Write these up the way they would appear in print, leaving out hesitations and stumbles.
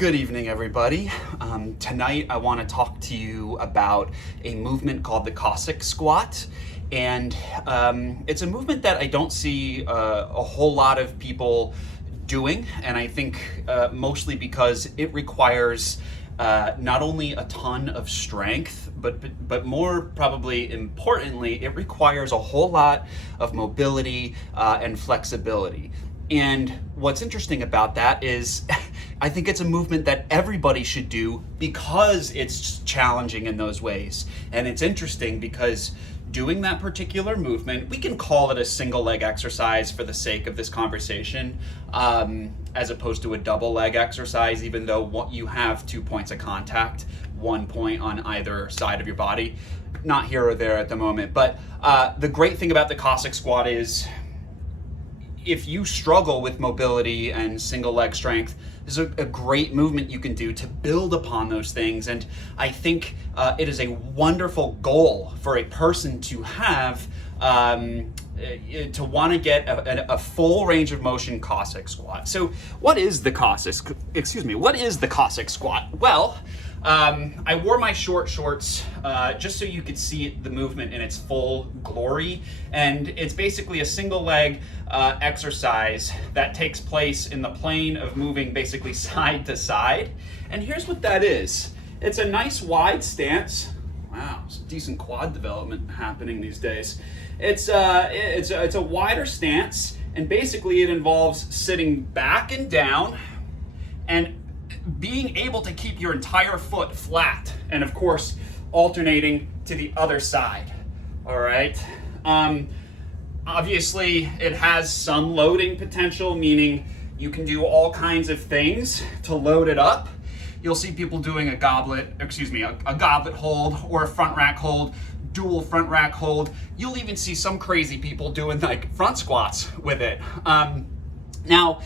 Good evening, everybody. Tonight I want to talk to you about a movement called the Cossack squat. And it's a movement that I don't see a whole lot of people doing. And I think mostly because it requires not only a ton of strength, but more probably importantly, it requires a whole lot of mobility and flexibility. And what's interesting about that is I think it's a movement that everybody should do because it's challenging in those ways. And it's interesting because doing that particular movement, we can call it a single leg exercise for the sake of this conversation, as opposed to a double leg exercise, even though you have 2 points of contact, 1 point on either side of your body. Not here or there at the moment. But the great thing about the Cossack squat is if you struggle with mobility and single leg strength, this is a great movement you can do to build upon those things. And I think it is a wonderful goal for a person to have to want to get a full range of motion Cossack squat. So what is the Cossack squat? Well, I wore my short shorts just so you could see the movement in its full glory. And it's basically a single leg exercise that takes place in the plane of moving basically side to side. And here's what that is. It's a nice wide stance. Wow, some decent quad development happening these days. It's a wider stance, and basically it involves sitting back and down and being able to keep your entire foot flat, and of course alternating to the other side. All right. Obviously it has some loading potential, meaning you can do all kinds of things to load it up. You'll see people doing a goblet hold or a front rack hold, dual front rack hold. You'll even see some crazy people doing like front squats with it. Now,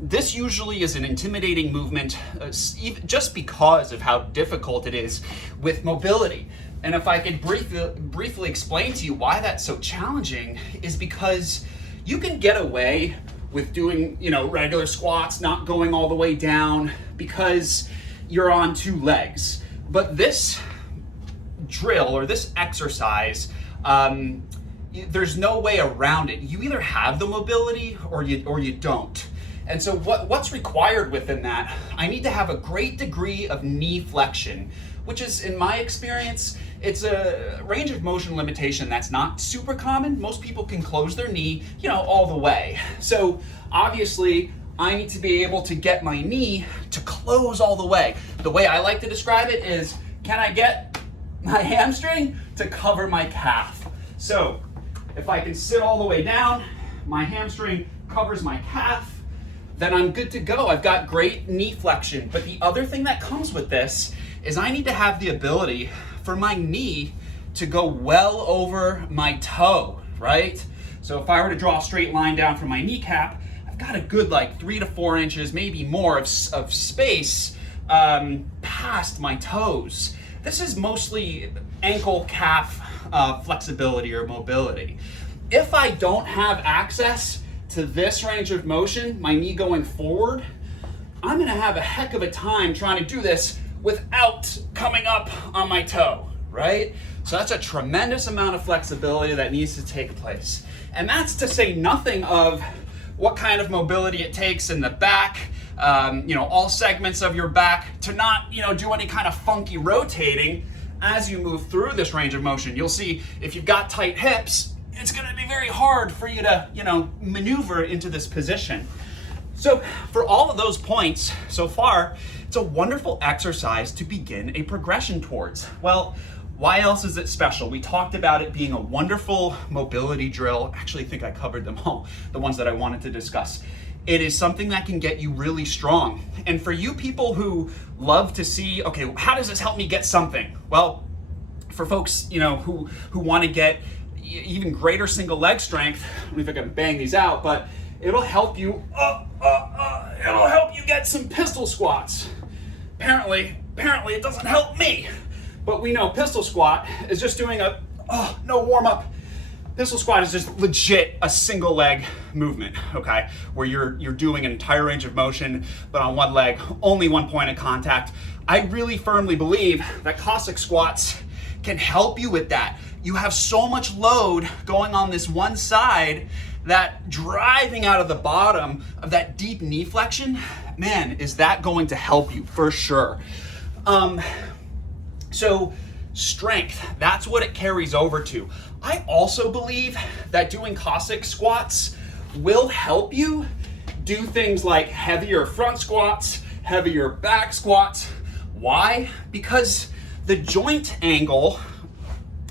this usually is an intimidating movement just because of how difficult it is with mobility. And if I could briefly explain to you why that's so challenging, is because you can get away with doing, regular squats, not going all the way down because you're on two legs. But this drill or this exercise, there's no way around it. You either have the mobility or you don't. And so what's required within that, I need to have a great degree of knee flexion, which is, in my experience, it's a range of motion limitation that's not super common. Most people can close their knee, all the way. So obviously, I need to be able to get my knee to close all the way. The way I like to describe it is, can I get my hamstring to cover my calf? So if I can sit all the way down, my hamstring covers my calf, then I'm good to go. I've got great knee flexion. But the other thing that comes with this is I need to have the ability for my knee to go well over my toe, right? So if I were to draw a straight line down from my kneecap, I've got a good 3 to 4 inches, maybe more of space past my toes. This is mostly ankle calf flexibility or mobility. If I don't have access to this range of motion, my knee going forward, I'm gonna have a heck of a time trying to do this without coming up on my toe, right? So that's a tremendous amount of flexibility that needs to take place. And that's to say nothing of what kind of mobility it takes in the back, all segments of your back to not, do any kind of funky rotating as you move through this range of motion. You'll see if you've got tight hips, it's gonna be very hard for you to, maneuver into this position. So for all of those points so far, it's a wonderful exercise to begin a progression towards. Well, why else is it special? We talked about it being a wonderful mobility drill. Actually, I think I covered them all, the ones that I wanted to discuss. It is something that can get you really strong. And for you people who love to see, okay, how does this help me get something? Well, for folks, who want to get even greater single leg strength, I don't know if I can bang these out, but it'll help you, it'll help you get some pistol squats. Apparently it doesn't help me, but we know pistol squat is just doing no warm up, Pistol squat is just legit a single leg movement, okay? Where you're doing an entire range of motion, but on one leg, only one point of contact. I really firmly believe that Cossack squats can help you with that. You have so much load going on this one side that driving out of the bottom of that deep knee flexion, man, is that going to help you for sure. So strength, that's what it carries over to. I also believe that doing Cossack squats will help you do things like heavier front squats, heavier back squats. Why? Because the joint angle,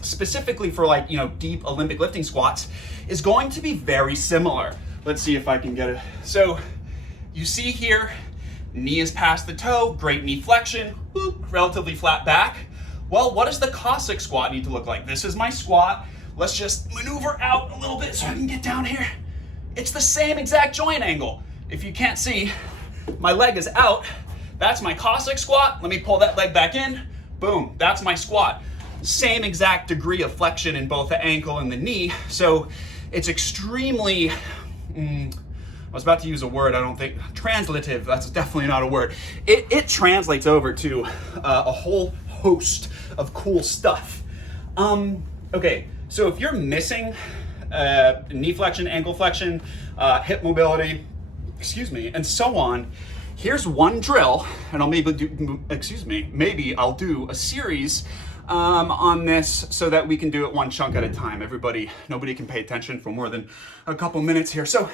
specifically for like, deep Olympic lifting squats, is going to be very similar. Let's see if I can get it. So you see here, knee is past the toe, great knee flexion, whoop, relatively flat back. Well, what does the Cossack squat need to look like? This is my squat. Let's just maneuver out a little bit so I can get down here. It's the same exact joint angle. If you can't see, my leg is out. That's my Cossack squat. Let me pull that leg back in. Boom, that's my squat. Same exact degree of flexion in both the ankle and the knee. So it's extremely, I was about to use a word, I don't think, translative, that's definitely not a word. It translates over to a whole host of cool stuff. Okay, so if you're missing knee flexion, ankle flexion, hip mobility, and so on, here's one drill, and maybe I'll do a series on this so that we can do it one chunk at a time. Nobody can pay attention for more than a couple minutes here. So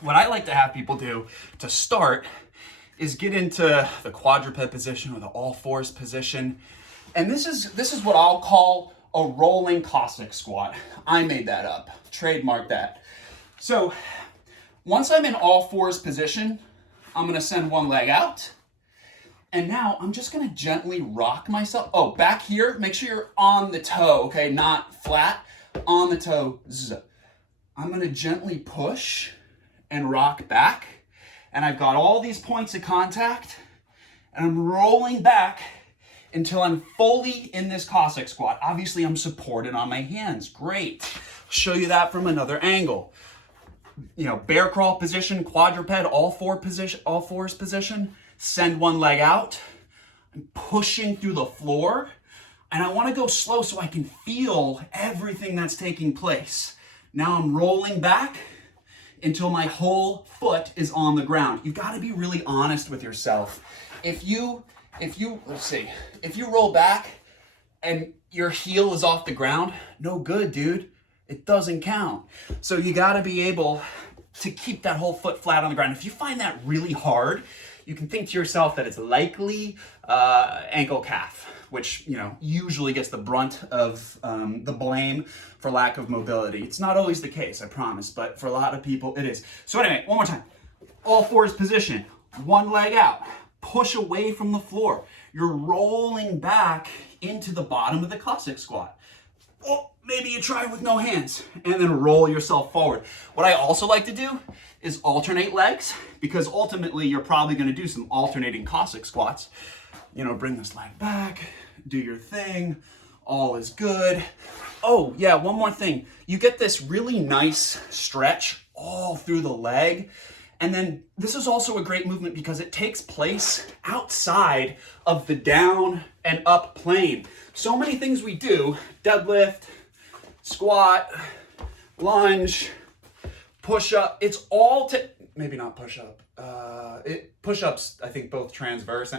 what I like to have people do to start is get into the quadruped position or the all fours position. And this is what I'll call a rolling Cossack squat. I made that up, trademark that. So once I'm in all fours position, I'm gonna send one leg out. And now I'm just gonna gently rock myself. Oh, back here, make sure you're on the toe, okay? Not flat, on the toe. I'm gonna gently push and rock back. And I've got all these points of contact, and I'm rolling back until I'm fully in this Cossack squat. Obviously, I'm supported on my hands. Great. I'll show you that from another angle. Bear crawl position, quadruped, all fours position. Send one leg out. I'm pushing through the floor, and I want to go slow so I can feel everything that's taking place. Now I'm rolling back until my whole foot is on the ground. You've got to be really honest with yourself. If you roll back and your heel is off the ground, no good, dude. It doesn't count. So you got to be able to keep that whole foot flat on the ground. If you find that really hard, you can think to yourself that it's likely ankle calf, which usually gets the brunt of the blame for lack of mobility. It's not always the case, I promise, but for a lot of people it is. So anyway, one more time. All fours position, one leg out, push away from the floor. You're rolling back into the bottom of the Cossack squat. Oh, maybe you try with no hands and then roll yourself forward. What I also like to do is alternate legs, because ultimately you're probably going to do some alternating Cossack squats. Bring this leg back, do your thing, all is good. Oh yeah, one more thing. You get this really nice stretch all through the leg. And then this is also a great movement because it takes place outside of the down and up plane. So many things we do, deadlift, squat, lunge, push up, it's all maybe not push up. Push ups, I think both transverse.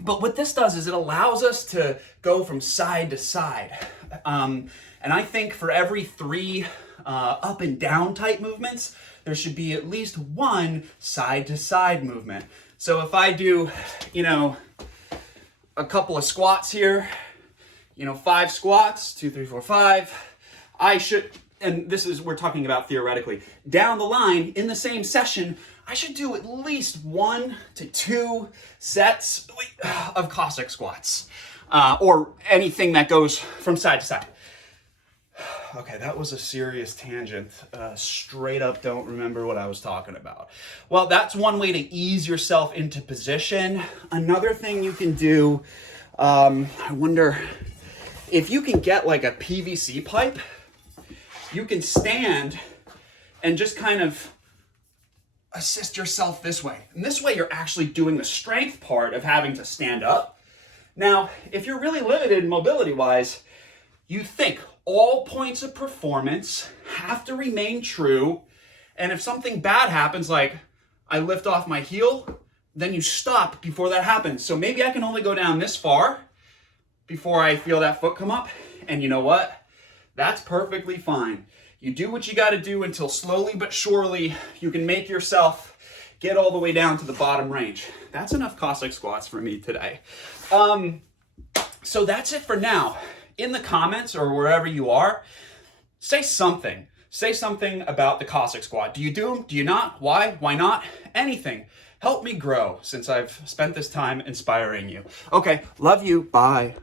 But what this does is it allows us to go from side to side. And I think for every 3 up and down type movements, there should be at least one side to side movement. So if I do, a couple of squats here, 5 squats, 2, 3, 4, 5, I should, and we're talking about theoretically, down the line in the same session, I should do at least 1 to 2 sets of Cossack squats, or anything that goes from side to side. Okay, that was a serious tangent. Straight up don't remember what I was talking about. Well, that's one way to ease yourself into position. Another thing you can do, I wonder if you can get like a PVC pipe you can stand and just kind of assist yourself this way. And this way you're actually doing the strength part of having to stand up. Now, if you're really limited mobility-wise, you think all points of performance have to remain true, and if something bad happens, like I lift off my heel, then you stop before that happens. So maybe I can only go down this far before I feel that foot come up, and you know what? That's perfectly fine. You do what you got to do until slowly but surely you can make yourself get all the way down to the bottom range. That's enough Cossack squats for me today. So that's it for now. In the comments or wherever you are, say something. Say something about the Cossack squat. Do you do them? Do you not? Why? Why not? Anything. Help me grow since I've spent this time inspiring you. Okay, love you. Bye.